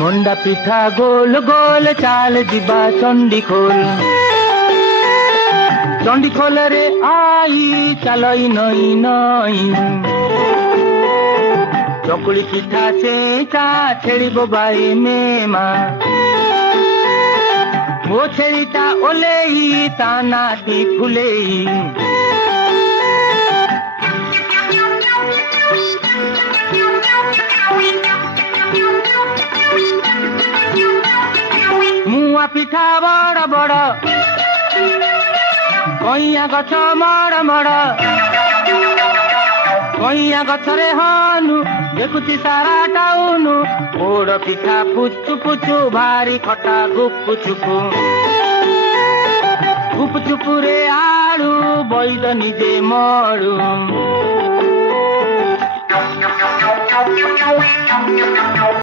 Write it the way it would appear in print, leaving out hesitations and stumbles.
मंडा पिठा गोल गोल चाल दिबा चंडीखोल चंडीखोल रे आई चलई नई नई चकुली पिठा चेचा छेड़ी बाई मेमा वो छेड़ीटा ओलेई ता नाटी फुलेई मुआ पिठा बड़ बड़ कइया गछ मड़ मड़ कइया गछरे हनु देखुची सारा टाउनु पोड़ पिठा पुचु पुचु भारी खटा गुपु चुपु रे आलू बैद निजे मड़ू